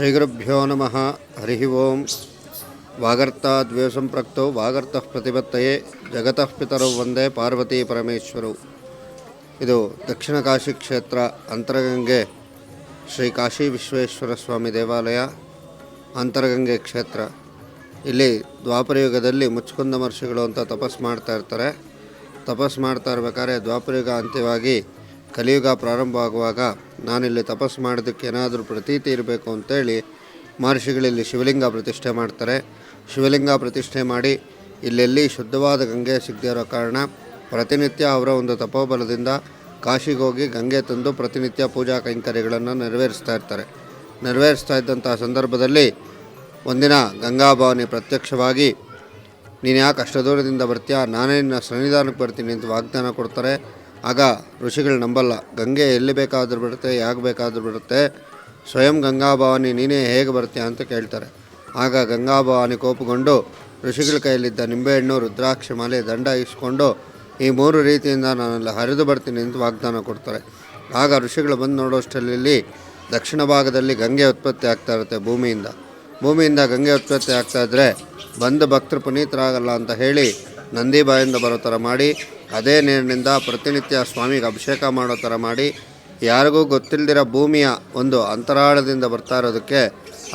ಶ್ರೀಗುರುಭ್ಯೋ ನಮಃ. ಹರಿ ಓಂ. ವಾಗರ್ತಾದ್ವೇ ಸಂಪ್ರಕ್ತೌ ವಾಗರ್ತಃ ಪ್ರತಿಪತ್ತಯೇ ಜಗತಃ ಪಿತರೌ ವಂದೇ ಪಾರ್ವತಿ ಪರಮೇಶ್ವರೌ. ಇದು ದಕ್ಷಿಣ ಕಾಶಿ ಕ್ಷೇತ್ರ ಅಂತರಗಂಗೆ ಶ್ರೀ ಕಾಶಿ ವಿಶ್ವೇಶ್ವರ ಸ್ವಾಮಿ ದೇವಾಲಯ, ಅಂತರಗಂಗೆ ಕ್ಷೇತ್ರ. ಇಲ್ಲಿ ದ್ವಾಪರಯುಗದಲ್ಲಿ ಮುಚ್ಚುಕುಂದ ಮಹರ್ಷಿಗಳು ಅಂತ ತಪಸ್ಸು ಮಾಡ್ತಾ ಇರ್ತಾರೆ. ತಪಸ್ಸು ಮಾಡ್ತಾ ಇರ್ಬೇಕಾದ್ರೆ ದ್ವಾಪರಯುಗ ಅಂತ್ಯವಾಗಿ ಕಲಿಯುಗ ಪ್ರಾರಂಭ ಆಗುವಾಗ ನಾನಿಲ್ಲಿ ತಪಸ್ಸು ಮಾಡೋದಕ್ಕೆ ಏನಾದರೂ ಪ್ರತೀತಿ ಇರಬೇಕು ಅಂತೇಳಿ ಮಹರ್ಷಿಗಳಲ್ಲಿ ಶಿವಲಿಂಗ ಪ್ರತಿಷ್ಠೆ ಮಾಡ್ತಾರೆ. ಶಿವಲಿಂಗ ಪ್ರತಿಷ್ಠೆ ಮಾಡಿ ಇಲ್ಲೆಲ್ಲಿ ಶುದ್ಧವಾದ ಗಂಗೆ ಸಿಗದೇ ಇರೋ ಕಾರಣ ಪ್ರತಿನಿತ್ಯ ಅವರ ಒಂದು ತಪೋಬಲದಿಂದ ಕಾಶಿಗೆ ಹೋಗಿ ಗಂಗೆ ತಂದು ಪ್ರತಿನಿತ್ಯ ಪೂಜಾ ಕೈಂಕರ್ಯಗಳನ್ನು ನೆರವೇರಿಸ್ತಾ ಇದ್ದಂಥ ಸಂದರ್ಭದಲ್ಲಿ ಒಂದಿನ ಗಂಗಾಭವಾನಿ ಪ್ರತ್ಯಕ್ಷವಾಗಿ ನೀನು ಯಾಕೆ ಅಷ್ಟು ದೂರದಿಂದ ಬರ್ತೀಯಾ, ನಾನೇ ನಿನ್ನ ಸನ್ನಿಧಾನಕ್ಕೆ ಬರ್ತೀನಿ ಅಂತ ವಾಗ್ದಾನ ಕೊಡ್ತಾರೆ. ಆಗ ಋಷಿಗಳು ನಂಬಲ್ಲ. ಗಂಗೆ ಎಲ್ಲಿ ಬೇಕಾದರೂ ಬಿಡುತ್ತೆ, ಯಾಕೆ ಬೇಕಾದರೂ ಬಿಡುತ್ತೆ, ಸ್ವಯಂ ಗಂಗಾಭವಾನಿ ನೀನೇ ಹೇಗೆ ಬರ್ತೀಯ ಅಂತ ಕೇಳ್ತಾರೆ. ಆಗ ಗಂಗಾಭವಾನಿ ಕೋಪಗೊಂಡು ಋಷಿಗಳ ಕೈಯಲ್ಲಿದ್ದ ನಿಂಬೆಹಣ್ಣು, ರುದ್ರಾಕ್ಷಿ ಮಾಲೆ, ದಂಡ ಇಸ್ಕೊಂಡು ಈ 3 ರೀತಿಯಿಂದ ನಾನೆಲ್ಲ ಹರಿದು ಬರ್ತೀನಿ ಅಂತ ವಾಗ್ದಾನ ಕೊಡ್ತಾರೆ. ಆಗ ಋಷಿಗಳು ಬಂದು ನೋಡೋಷ್ಟರಲ್ಲಿ ದಕ್ಷಿಣ ಭಾಗದಲ್ಲಿ ಗಂಗೆ ಉತ್ಪತ್ತಿ ಆಗ್ತಾ ಇರುತ್ತೆ. ಭೂಮಿಯಿಂದ ಗಂಗೆ ಉತ್ಪತ್ತಿ ಆಗ್ತಾಯಿದ್ರೆ ಬಂದ ಭಕ್ತರು ಪುನೀತರಾಗಲ್ಲ ಅಂತ ಹೇಳಿ ನಂದಿ ಬಾಯಿಂದ ಬರೋ ಥರ ಮಾಡಿ, ಅದೇ ನೀರಿನಿಂದ ಪ್ರತಿನಿತ್ಯ ಸ್ವಾಮಿಗೆ ಅಭಿಷೇಕ ಮಾಡೋ ಥರ ಮಾಡಿ, ಯಾರಿಗೂ ಗೊತ್ತಿಲ್ಲದಿರೋ ಭೂಮಿಯ ಒಂದು ಅಂತರಾಳದಿಂದ ಬರ್ತಾ ಇರೋದಕ್ಕೆ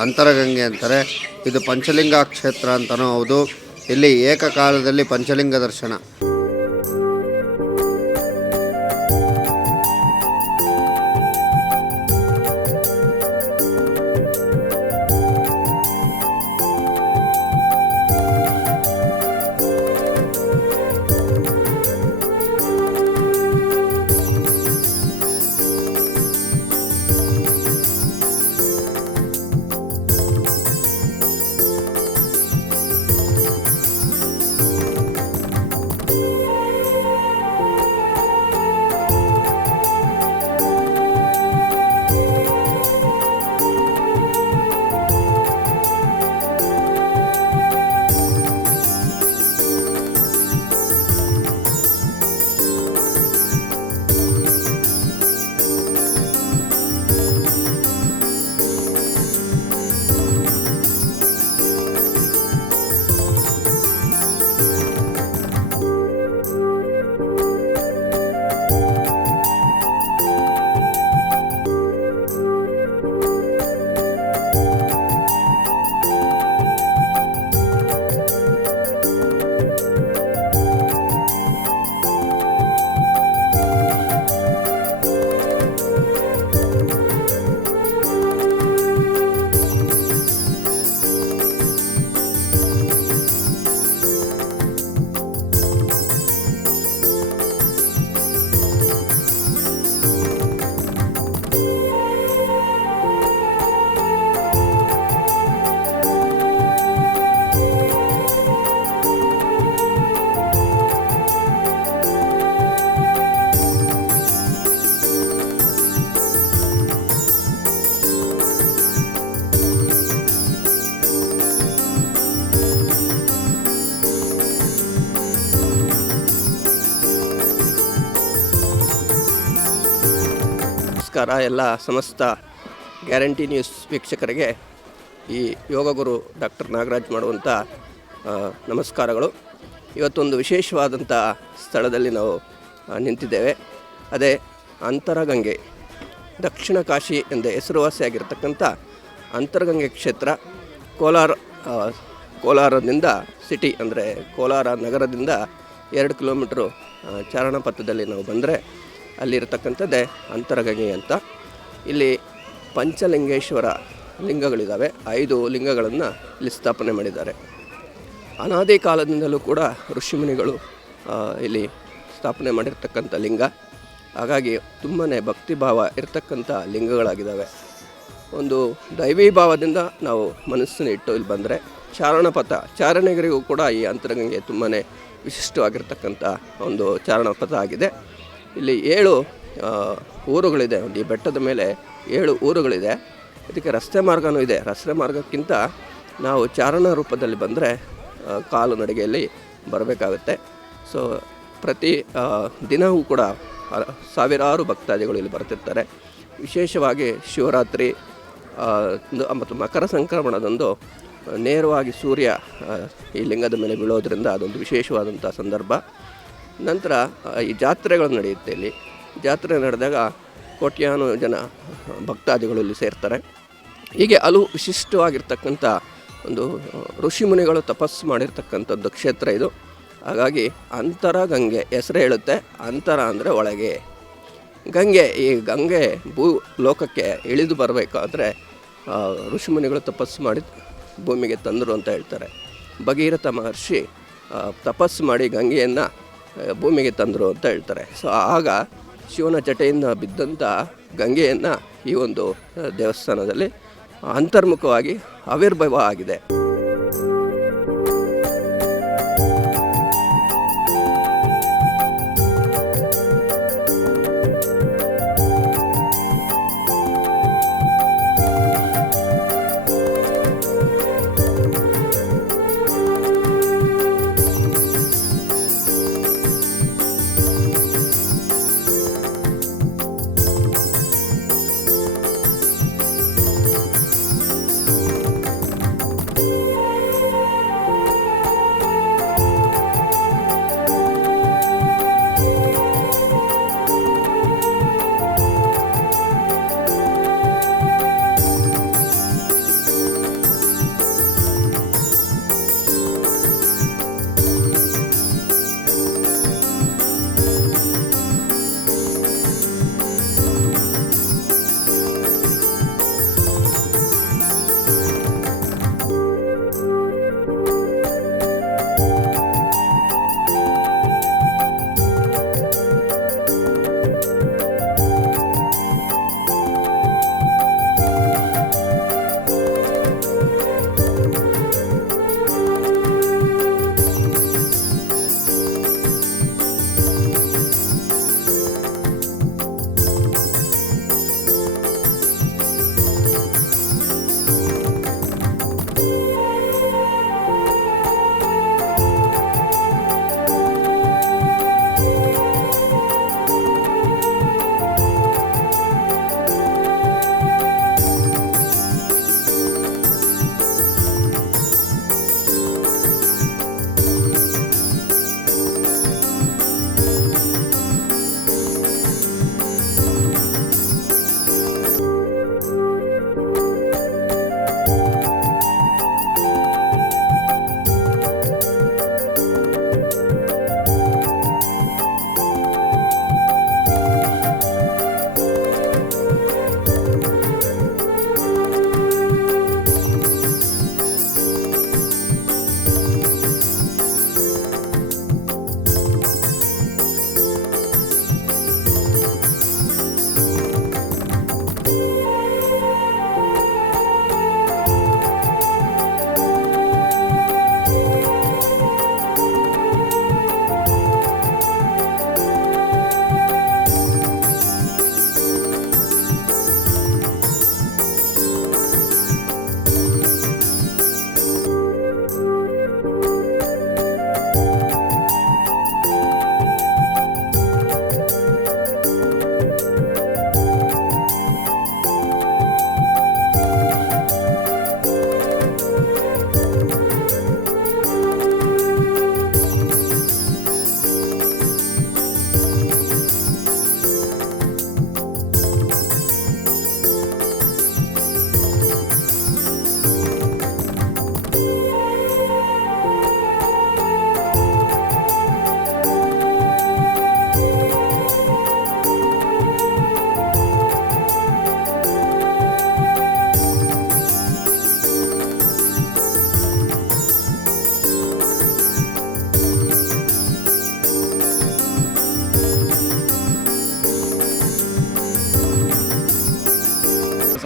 ಅಂತರಗಂಗೆ ಅಂತಾರೆ. ಇದು ಪಂಚಲಿಂಗ ಕ್ಷೇತ್ರ ಅಂತಲೂ ಹೌದು. ಇಲ್ಲಿ ಏಕಕಾಲದಲ್ಲಿ ಪಂಚಲಿಂಗ ದರ್ಶನ. ನಮಸ್ಕಾರ ಎಲ್ಲ ಸಮಸ್ತ ಗ್ಯಾರಂಟಿ ನ್ಯೂಸ್ ವೀಕ್ಷಕರಿಗೆ ಈ ಯೋಗ ಗುರು ಡಾಕ್ಟರ್ ನಾಗರಾಜ್ ಮಾಡುವಂಥ ನಮಸ್ಕಾರಗಳು. ಇವತ್ತೊಂದು ವಿಶೇಷವಾದಂಥ ಸ್ಥಳದಲ್ಲಿ ನಾವು ನಿಂತಿದ್ದೇವೆ. ಅದೇ ಅಂತರಗಂಗೆ, ದಕ್ಷಿಣ ಕಾಶಿ ಎಂದೇ ಹೆಸರುವಾಸಿಯಾಗಿರ್ತಕ್ಕಂಥ ಅಂತರಗಂಗೆ ಕ್ಷೇತ್ರ. ಕೋಲಾರದಿಂದ ಸಿಟಿ ಅಂದರೆ ಕೋಲಾರ ನಗರದಿಂದ 2 ಕಿಲೋಮೀಟ್ರು ಚಾರಣ ಪಥದಲ್ಲಿ ನಾವು ಬಂದರೆ ಅಲ್ಲಿರ್ತಕ್ಕಂಥದ್ದೇ ಅಂತರಗಂಗೆ ಅಂತ. ಇಲ್ಲಿ ಪಂಚಲಿಂಗೇಶ್ವರ ಲಿಂಗಗಳಿದ್ದಾವೆ. 5 ಲಿಂಗಗಳನ್ನು ಇಲ್ಲಿ ಸ್ಥಾಪನೆ ಮಾಡಿದ್ದಾರೆ. ಅನಾದಿ ಕಾಲದಿಂದಲೂ ಕೂಡ ಋಷಿಮುನಿಗಳು ಇಲ್ಲಿ ಸ್ಥಾಪನೆ ಮಾಡಿರ್ತಕ್ಕಂಥ ಲಿಂಗ. ಹಾಗಾಗಿ ತುಂಬಾ ಭಕ್ತಿಭಾವ ಇರತಕ್ಕಂಥ ಲಿಂಗಗಳಾಗಿದ್ದಾವೆ. ಒಂದು ದೈವೀ ಭಾವದಿಂದ ನಾವು ಮನಸ್ಸನ್ನು ಇಟ್ಟು ಇಲ್ಲಿ ಬಂದರೆ ಚಾರಣೆಗರಿಗೂ ಕೂಡ ಈ ಅಂತರಗಂಗೆ ತುಂಬಾ ವಿಶಿಷ್ಟವಾಗಿರ್ತಕ್ಕಂಥ ಒಂದು ಚಾರಣ ಪಥ ಆಗಿದೆ. ಇಲ್ಲಿ 7 ಊರುಗಳಿದೆ. ಒಂದು ಈ ಬೆಟ್ಟದ ಮೇಲೆ 7 ಊರುಗಳಿದೆ. ಇದಕ್ಕೆ ರಸ್ತೆ ಮಾರ್ಗವೂ ಇದೆ. ರಸ್ತೆ ಮಾರ್ಗಕ್ಕಿಂತ ನಾವು ಚಾರಣ ರೂಪದಲ್ಲಿ ಬಂದರೆ ಕಾಲು ನಡಿಗೆಯಲ್ಲಿ ಬರಬೇಕಾಗುತ್ತೆ. ಸೊ ಪ್ರತಿ ದಿನವೂ ಕೂಡ ಸಾವಿರಾರು ಭಕ್ತಾದಿಗಳು ಇಲ್ಲಿ ಬರ್ತಿರ್ತಾರೆ. ವಿಶೇಷವಾಗಿ ಶಿವರಾತ್ರಿ ಮತ್ತು ಮಕರ ಸಂಕ್ರಮಣದಂದು ನೇರವಾಗಿ ಸೂರ್ಯ ಈ ಲಿಂಗದ ಮೇಲೆ ಬೀಳೋದ್ರಿಂದ ಅದೊಂದು ವಿಶೇಷವಾದಂಥ ಸಂದರ್ಭ. ನಂತರ ಈ ಜಾತ್ರೆಗಳು ನಡೆಯುತ್ತೆ. ಇಲ್ಲಿ ಜಾತ್ರೆ ನಡೆದಾಗ ಕೋಟ್ಯಾನು ಜನ ಭಕ್ತಾದಿಗಳು ಇಲ್ಲಿ ಸೇರ್ತಾರೆ. ಹೀಗೆ ಹಲವು ವಿಶಿಷ್ಟವಾಗಿರ್ತಕ್ಕಂಥ ಒಂದು ಋಷಿಮುನಿಗಳು ತಪಸ್ಸು ಮಾಡಿರ್ತಕ್ಕಂಥದ್ದು ಕ್ಷೇತ್ರ ಇದು. ಹಾಗಾಗಿ ಅಂತರ ಗಂಗೆ ಹೆಸರು ಹೇಳುತ್ತೆ. ಅಂತರ ಅಂದರೆ ಒಳಗೆ. ಈ ಗಂಗೆ ಭೂ ಲೋಕಕ್ಕೆ ಇಳಿದು ಬರಬೇಕಾದ್ರೆ ಋಷಿಮುನಿಗಳು ತಪಸ್ಸು ಮಾಡಿ ಭೂಮಿಗೆ ತಂದರು ಅಂತ ಹೇಳ್ತಾರೆ. ಭಗೀರಥ ಮಹರ್ಷಿ ತಪಸ್ಸು ಮಾಡಿ ಗಂಗೆಯನ್ನು ಭೂಮಿಗೆ ತಂದರು ಅಂತ ಹೇಳ್ತಾರೆ. ಸೊ ಆಗ ಶಿವನ ಜಟೆಯಿಂದ ಬಿದ್ದಂಥ ಗಂಗೆಯನ್ನು ಈ ಒಂದು ದೇವಸ್ಥಾನದಲ್ಲಿ ಅಂತರ್ಮುಖವಾಗಿ ಆವಿರ್ಭಾವ ಆಗಿದೆ.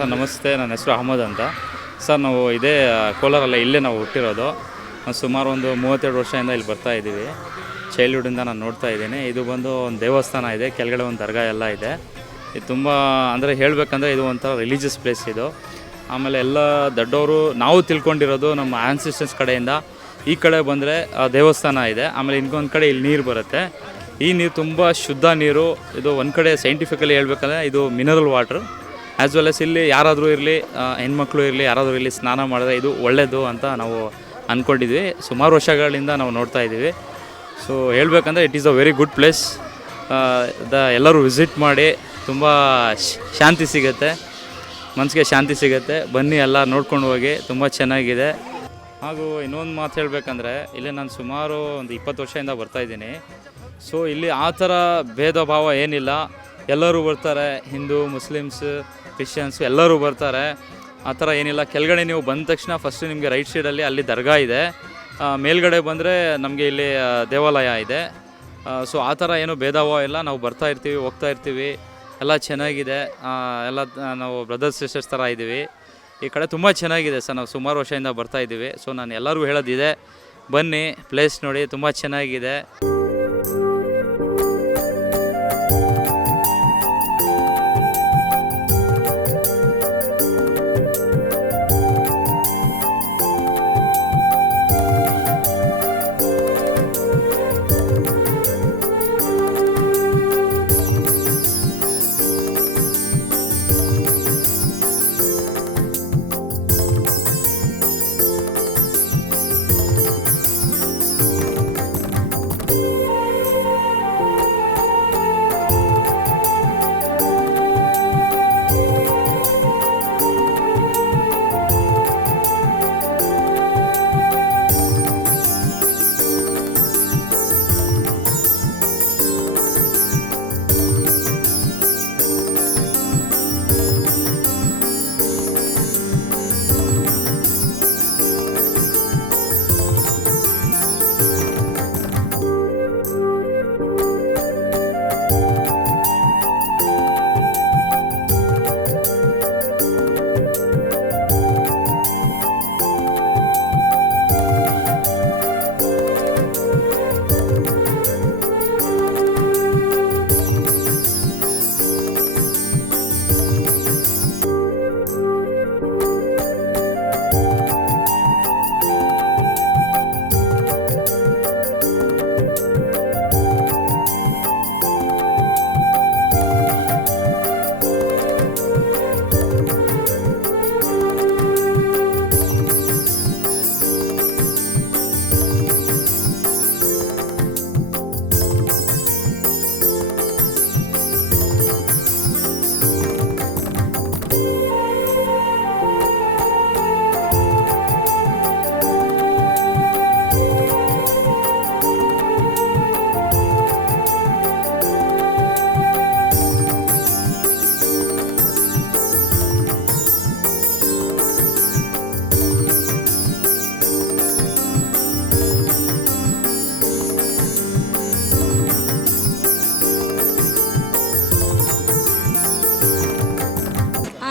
ಸರ್ ನಮಸ್ತೆ, ನನ್ನ ಹೆಸರು ಅಹಮದ್ ಅಂತ. ಸರ್ ನಾವು ಇದೇ ಕೋಲಾರಲ್ಲ, ಇಲ್ಲೇ ನಾವು ಹುಟ್ಟಿರೋದು. ಸುಮಾರು ಒಂದು 32 ವರ್ಷದಿಂದ ಇಲ್ಲಿ ಬರ್ತಾ ಇದ್ದೀವಿ. ಚೈಲ್ಡ್ಹುಡ್ಡಿಂದ ನಾನು ನೋಡ್ತಾ ಇದ್ದೀನಿ. ಇದು ಬಂದು ಒಂದು ದೇವಸ್ಥಾನ ಇದೆ, ಕೆಳಗಡೆ ಒಂದು ದರ್ಗಾ ಎಲ್ಲ ಇದೆ. ಇದು ತುಂಬ ಅಂದರೆ ಹೇಳಬೇಕಂದ್ರೆ ಇದು ಒಂಥರ ರಿಲಿಜಿಯಸ್ ಪ್ಲೇಸ್ ಇದು. ಆಮೇಲೆ ಎಲ್ಲ ದೊಡ್ಡವರು ನಾವು ತಿಳ್ಕೊಂಡಿರೋದು ನಮ್ಮ ಆನ್ಸಿಸ್ಟರ್ಸ್ ಕಡೆಯಿಂದ ಈ ಕಡೆ ಬಂದರೆ ದೇವಸ್ಥಾನ ಇದೆ. ಆಮೇಲೆ ಇನ್ನೊಂದು ಕಡೆ ಇಲ್ಲಿ ನೀರು ಬರುತ್ತೆ. ಈ ನೀರು ತುಂಬ ಶುದ್ಧ ನೀರು. ಇದು ಒಂದು ಕಡೆ ಸೈಂಟಿಫಿಕಲಿ ಹೇಳ್ಬೇಕಂದ್ರೆ ಇದು mineral water. As well as ಇಲ್ಲಿ ಯಾರಾದರೂ ಇರಲಿ, ಹೆಣ್ಮಕ್ಳು ಇರಲಿ, ಯಾರಾದರೂ ಇಲ್ಲಿ ಸ್ನಾನ ಮಾಡಿದ್ರೆ ಇದು ಒಳ್ಳೆಯದು ಅಂತ ನಾವು ಅಂದ್ಕೊಂಡಿದ್ವಿ. ಸುಮಾರು ವರ್ಷಗಳಿಂದ ನಾವು ನೋಡ್ತಾ ಇದ್ದೀವಿ. ಸೊ ಹೇಳ್ಬೇಕಂದ್ರೆ it is a very good place. ಎಲ್ಲರೂ ವಿಸಿಟ್ ಮಾಡಿ, ತುಂಬ ಶಾಂತಿ ಸಿಗುತ್ತೆ, ಮನಸ್ಸಿಗೆ ಶಾಂತಿ ಸಿಗುತ್ತೆ. ಬನ್ನಿ ಎಲ್ಲ ನೋಡ್ಕೊಂಡು ಹೋಗಿ, ತುಂಬ ಚೆನ್ನಾಗಿದೆ. ಹಾಗೂ ಇನ್ನೊಂದು ಮಾತು ಹೇಳಬೇಕಂದ್ರೆ, ಇಲ್ಲಿ ನಾನು ಸುಮಾರು ಒಂದು 20 ವರ್ಷದಿಂದ ಬರ್ತಾಯಿದ್ದೀನಿ. ಸೊ ಇಲ್ಲಿ ಆ ಥರ ಭೇದ ಭಾವ ಏನಿಲ್ಲ, ಎಲ್ಲರೂ ಬರ್ತಾರೆ. ಹಿಂದೂ, ಮುಸ್ಲಿಮ್ಸ್, ಕ್ರಿಶ್ಚಿಯನ್ಸು ಎಲ್ಲರೂ ಬರ್ತಾರೆ. ಆ ಥರ ಏನಿಲ್ಲ. ಕೆಳಗಡೆ ನೀವು ಬಂದ ತಕ್ಷಣ ಫಸ್ಟು ನಿಮಗೆ ರೈಟ್ ಸೈಡಲ್ಲಿ ಅಲ್ಲಿ ದರ್ಗಾ ಇದೆ, ಮೇಲ್ಗಡೆ ಬಂದರೆ ನಮಗೆ ಇಲ್ಲಿ ದೇವಾಲಯ ಇದೆ. ಸೊ ಆ ಥರ ಏನೂ ಭೇದ ಭಾವ ಇಲ್ಲ. ನಾವು ಬರ್ತಾ ಇರ್ತೀವಿ, ಹೋಗ್ತಾ ಇರ್ತೀವಿ, ಎಲ್ಲ ಚೆನ್ನಾಗಿದೆ. ಎಲ್ಲ ನಾವು ಬ್ರದರ್ಸ್ ಸಿಸ್ಟರ್ಸ್ ಥರ ಇದ್ದೀವಿ. ಈ ಕಡೆ ತುಂಬ ಚೆನ್ನಾಗಿದೆ ಸರ್. ನಾವು ಸುಮಾರು ವರ್ಷದಿಂದ ಬರ್ತಾ ಇದ್ದೀವಿ. ಸೊ ನಾನು ಎಲ್ಲರಿಗೂ ಹೇಳೋದಿದೆ, ಬನ್ನಿ, ಪ್ಲೇಸ್ ನೋಡಿ, ತುಂಬ ಚೆನ್ನಾಗಿದೆ.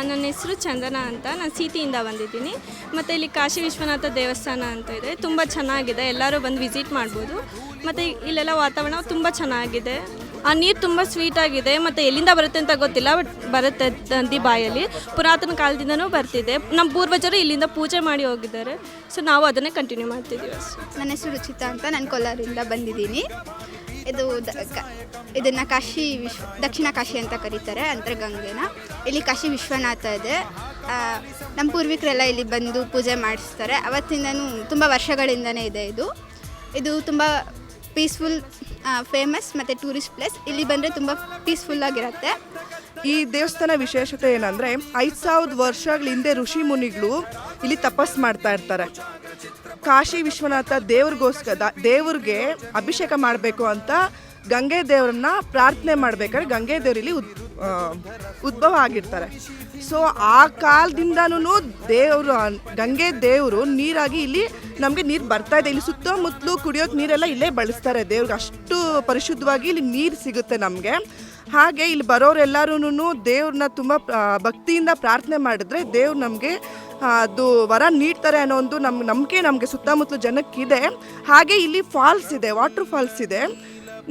ನನ್ನ ಹೆಸರು ಚಂದನ ಅಂತ. ನಾನು ಸೀತಿಯಿಂದ ಬಂದಿದ್ದೀನಿ. ಮತ್ತು ಇಲ್ಲಿ ಕಾಶಿ ವಿಶ್ವನಾಥ ದೇವಸ್ಥಾನ ಅಂತ ಇದೆ, ತುಂಬ ಚೆನ್ನಾಗಿದೆ, ಎಲ್ಲರೂ ಬಂದು ವಿಸಿಟ್ ಮಾಡ್ಬೋದು. ಮತ್ತು ಇಲ್ಲೆಲ್ಲ ವಾತಾವರಣ ತುಂಬ ಚೆನ್ನಾಗಿದೆ. ಆ ನೀರು ತುಂಬ ಸ್ವೀಟಾಗಿದೆ, ಮತ್ತು ಎಲ್ಲಿಂದ ಬರುತ್ತೆ ಅಂತ ಗೊತ್ತಿಲ್ಲ, ಬಟ್ ಬರುತ್ತೆ ನದಿ ಬಾಯಲ್ಲಿ. ಪುರಾತನ ಕಾಲದಿಂದನೂ ಬರ್ತಿದೆ. ನಮ್ಮ ಪೂರ್ವಜರು ಇಲ್ಲಿಂದ ಪೂಜೆ ಮಾಡಿ ಹೋಗಿದ್ದಾರೆ. ಸೊ ನಾವು ಅದನ್ನೇ ಕಂಟಿನ್ಯೂ ಮಾಡ್ತಿದ್ದೀವಿ ಅಷ್ಟೇ. ನನ್ನ ಹೆಸರು ರುಚಿತಾ ಅಂತ, ನಾನು ಕೋಲಾರಿಂದ ಬಂದಿದ್ದೀನಿ. ಇದನ್ನು ದಕ್ಷಿಣ ಕಾಶಿ ಅಂತ ಕರೀತಾರೆ, ಅಂತರ್ಗಂಗೆನ. ಇಲ್ಲಿ ಕಾಶಿ ವಿಶ್ವನಾಥ ಇದೆ. ನಮ್ಮ ಪೂರ್ವಿಕರೆಲ್ಲ ಇಲ್ಲಿ ಬಂದು ಪೂಜೆ ಮಾಡಿಸ್ತಾರೆ. ಅವತ್ತಿಂದನೂ ತುಂಬ ವರ್ಷಗಳಿಂದನೇ ಇದೆ ಇದು ತುಂಬ ಪೀಸ್ಫುಲ್, ಫೇಮಸ್ ಮತ್ತು ಟೂರಿಸ್ಟ್ ಪ್ಲೇಸ್. ಇಲ್ಲಿ ಬಂದರೆ ತುಂಬ ಪೀಸ್ಫುಲ್ಲಾಗಿರುತ್ತೆ. ಈ ದೇವಸ್ಥಾನ ವಿಶೇಷತೆ ಏನಂದರೆ 5000 ವರ್ಷಗಳ ಹಿಂದೆ ಋಷಿ ಮುನಿಗಳು ಇಲ್ಲಿ ತಪಸ್ ಮಾಡ್ತಾ ಇರ್ತಾರೆ. ಕಾಶಿ ವಿಶ್ವನಾಥ ದೇವ್ರಿಗೆ ಅಭಿಷೇಕ ಮಾಡಬೇಕು ಅಂತ ಗಂಗೆ ದೇವರನ್ನ ಪ್ರಾರ್ಥನೆ ಮಾಡಬೇಕಾದ್ರೆ ಗಂಗೆ ದೇವರಲ್ಲಿ ಉದ್ಭವ ಆಗಿರ್ತಾರೆ. ಸೊ ಆ ಕಾಲದಿಂದನೂ ಗಂಗೆ ದೇವರು ನೀರಾಗಿ ಇಲ್ಲಿ ನಮಗೆ ನೀರು ಬರ್ತಾ ಇದೆ. ಇಲ್ಲಿ ಸುತ್ತಮುತ್ತಲು ಕುಡಿಯೋಕೆ ನೀರೆಲ್ಲ ಇಲ್ಲೇ ಬಳಸ್ತಾರೆ. ದೇವ್ರಿಗೆ ಅಷ್ಟು ಪರಿಶುದ್ಧವಾಗಿ ಇಲ್ಲಿ ನೀರು ಸಿಗುತ್ತೆ ನಮಗೆ. ಹಾಗೆ ಇಲ್ಲಿ ಬರೋರೆಲ್ಲರೂ ದೇವ್ರನ್ನ ತುಂಬ ಭಕ್ತಿಯಿಂದ ಪ್ರಾರ್ಥನೆ ಮಾಡಿದ್ರೆ ದೇವ್ರು ನಮಗೆ ಅದು ವರ ನೀಡ್ತಾರೆ ಅನ್ನೋ ಒಂದು ನಂಬಿಕೆ ನಮಗೆ ಸುತ್ತಮುತ್ತಲು ಜನಕ್ಕಿದೆ. ಹಾಗೆ ಇಲ್ಲಿ ಫಾಲ್ಸ್ ಇದೆ, ವಾಟರ್ ಫಾಲ್ಸ್ ಇದೆ.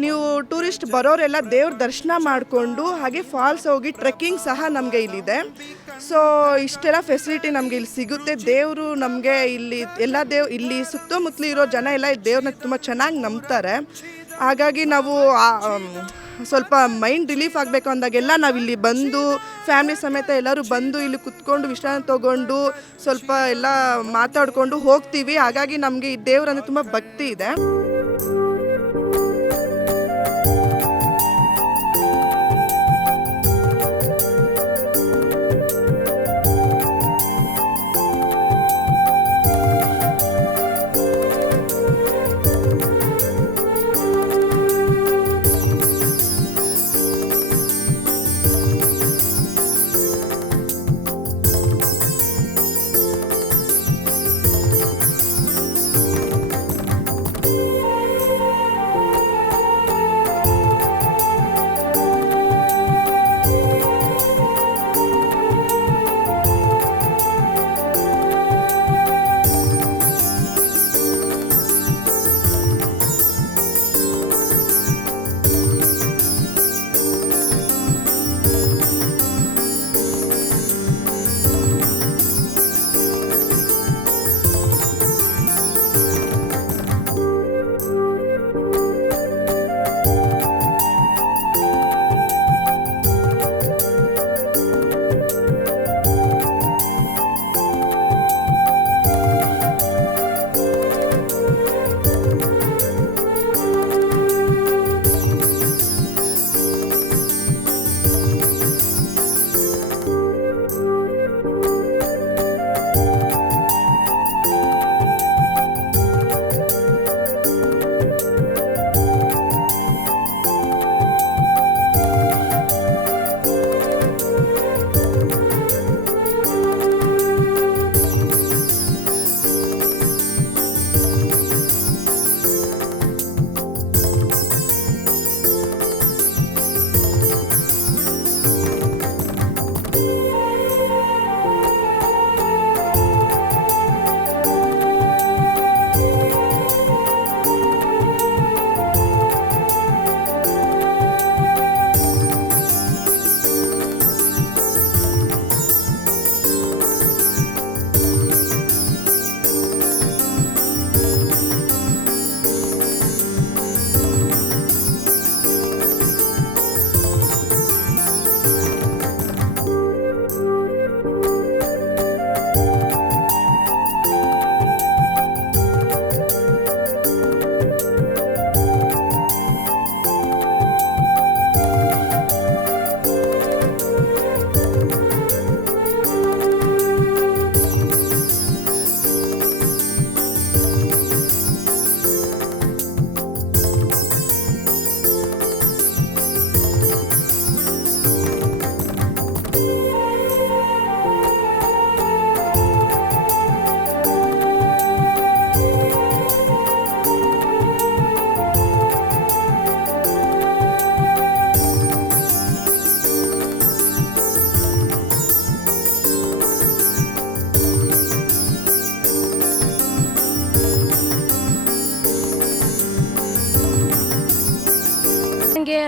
ನೀವು ಟೂರಿಸ್ಟ್ ಬರೋರೆಲ್ಲ ದೇವ್ರ ದರ್ಶನ ಮಾಡಿಕೊಂಡು ಹಾಗೆ ಫಾಲ್ಸ್ ಹೋಗಿ ಟ್ರೆಕ್ಕಿಂಗ್ ಸಹ ನಮಗೆ ಇಲ್ಲಿದೆ. ಸೊ ಇಷ್ಟೆಲ್ಲ ಫೆಸಿಲಿಟಿ ನಮಗೆ ಇಲ್ಲಿ ಸಿಗುತ್ತೆ. ದೇವರು ನಮಗೆ ಇಲ್ಲಿ ಇಲ್ಲಿ ಸುತ್ತಮುತ್ತಲು ಇರೋ ಜನ ಎಲ್ಲ ದೇವ್ರನ್ನ ತುಂಬ ಚೆನ್ನಾಗಿ ನಂಬ್ತಾರೆ. ಹಾಗಾಗಿ ನಾವು ಸ್ವಲ್ಪ ಮೈಂಡ್ ರಿಲೀಫ್ ಆಗಬೇಕು ಅಂದಾಗೆಲ್ಲ ನಾವಿಲ್ಲಿ ಬಂದು ಫ್ಯಾಮಿಲಿ ಸಮೇತ ಎಲ್ಲರೂ ಬಂದು ಇಲ್ಲಿ ಕುತ್ಕೊಂಡು ವಿಶ್ರಾಂತಿ ತೊಗೊಂಡು ಸ್ವಲ್ಪ ಎಲ್ಲ ಮಾತಾಡಿಕೊಂಡು ಹೋಗ್ತೀವಿ. ಹಾಗಾಗಿ ನಮಗೆ ಈ ದೇವರಂದರೆ ತುಂಬ ಭಕ್ತಿ ಇದೆ.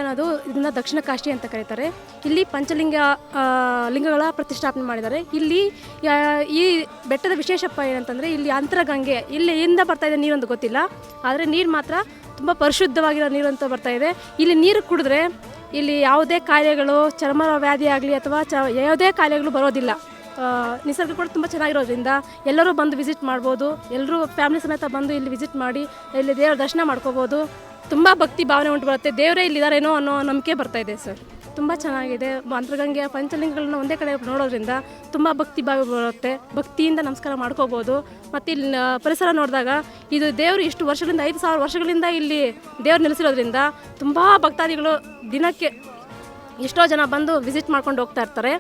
ಅನ್ನೋದು ಇದನ್ನ ದಕ್ಷಿಣ ಕಾಶಿ ಅಂತ ಕರೀತಾರೆ. ಇಲ್ಲಿ ಪಂಚಲಿಂಗ ಲಿಂಗಗಳ ಪ್ರತಿಷ್ಠಾಪನೆ ಮಾಡಿದ್ದಾರೆ. ಇಲ್ಲಿ ಈ ಬೆಟ್ಟದ ವಿಶೇಷಪ್ಪ ಏನಂತಂದರೆ ಇಲ್ಲಿ ಅಂತರಗಂಗೆ ಇಲ್ಲಿಂದ ಬರ್ತಾ ಇದೆ ನೀರು ಅಂತ ಗೊತ್ತಿಲ್ಲ, ಆದರೆ ನೀರು ಮಾತ್ರ ತುಂಬ ಪರಿಶುದ್ಧವಾಗಿರೋ ನೀರು ಅಂತ ಬರ್ತಾ ಇದೆ. ಇಲ್ಲಿ ನೀರು ಕುಡಿದ್ರೆ ಇಲ್ಲಿ ಯಾವುದೇ ಕಾಯಿಲೆಗಳು, ಚರ್ಮ ವ್ಯಾಧಿ ಆಗಲಿ ಅಥವಾ ಯಾವುದೇ ಕಾಯಿಲೆಗಳು ಬರೋದಿಲ್ಲ. ನಿಸರ್ಗ ಕೂಡ ತುಂಬ ಚೆನ್ನಾಗಿರೋದ್ರಿಂದ ಎಲ್ಲರೂ ಬಂದು ವಿಸಿಟ್ ಮಾಡ್ಬೋದು. ಎಲ್ಲರೂ ಫ್ಯಾಮಿಲಿ ಸಮೇತ ಬಂದು ಇಲ್ಲಿ ವಿಸಿಟ್ ಮಾಡಿ ಇಲ್ಲಿ ದೇವರ ದರ್ಶನ ಮಾಡ್ಕೋಬೋದು. ತುಂಬ ಭಕ್ತಿ ಭಾವನೆ ಉಂಟು ಬರುತ್ತೆ. ದೇವರೇ ಇಲ್ಲಿದ್ದಾರೇನೋ ಅನ್ನೋ ನಂಬಿಕೆ ಬರ್ತಾಯಿದೆ ಸರ್. ತುಂಬ ಚೆನ್ನಾಗಿದೆ. ಅಂತರಗಂಗೆಯ ಪಂಚಲಿಂಗಗಳನ್ನ ಒಂದೇ ಕಡೆ ನೋಡೋದ್ರಿಂದ ತುಂಬ ಭಕ್ತಿ ಭಾವ ಬರುತ್ತೆ. ಭಕ್ತಿಯಿಂದ ನಮಸ್ಕಾರ ಮಾಡ್ಕೋಬೋದು. ಮತ್ತು ಇಲ್ಲಿ ಪರಿಸರ ನೋಡಿದಾಗ ಇದು ದೇವರು ಇಷ್ಟು ವರ್ಷಗಳಿಂದ 5,000 ವರ್ಷಗಳಿಂದ ಇಲ್ಲಿ ದೇವ್ರು ನೆಲೆಸಿರೋದ್ರಿಂದ ತುಂಬ ಭಕ್ತಾದಿಗಳು ದಿನಕ್ಕೆ ಎಷ್ಟೋ ಜನ ಬಂದು ವಿಸಿಟ್ ಮಾಡ್ಕೊಂಡು ಹೋಗ್ತಾ ಇರ್ತಾರೆ.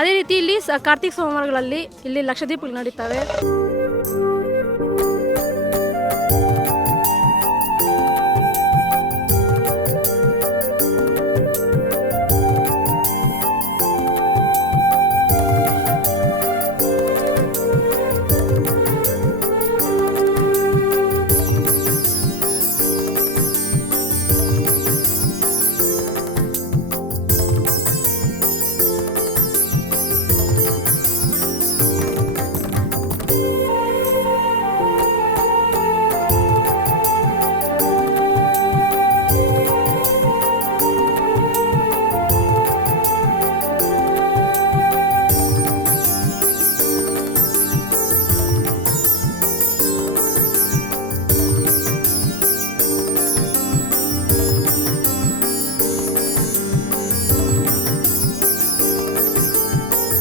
ಅದೇ ರೀತಿ ಇಲ್ಲಿ ಕಾರ್ತಿಕ ಸೋಮವಾರಗಳಲ್ಲಿ ಇಲ್ಲಿ ಲಕ್ಷದೀಪಗಳು ನಡೀತವೆ.